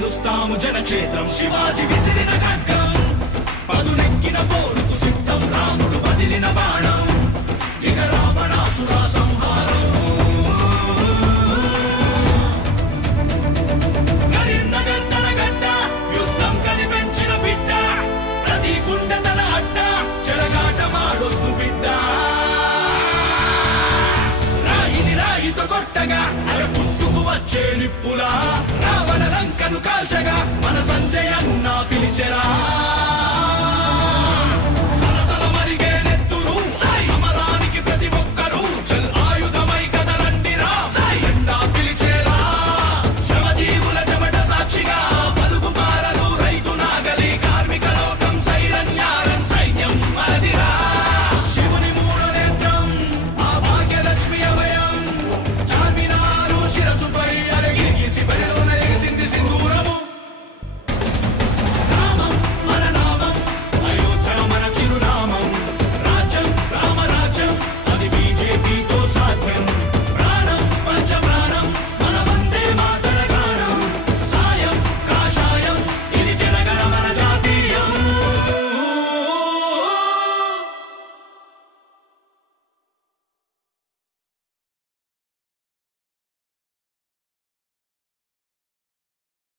గెలుస్తాము జనక్షేత్రం శివాజీ విసిరిన ఖడ్గం పదునెక్కిన పోరుకు సిద్ధం రాముడు బదిలిన బాణం ఇక రావణాసుర సంహారం కరీంనగర్ తన గడ్డ యుద్ధం కనిపెంచిన బిడ్డ ప్రతి గుండె తన అడ్డ చెలగాటమాడొద్దు బిడ్డ రాయిని రాయితో కొట్టగా అర పుట్టుకు వచ్చే నిప్పులా రావణ లంకను కాల్చగా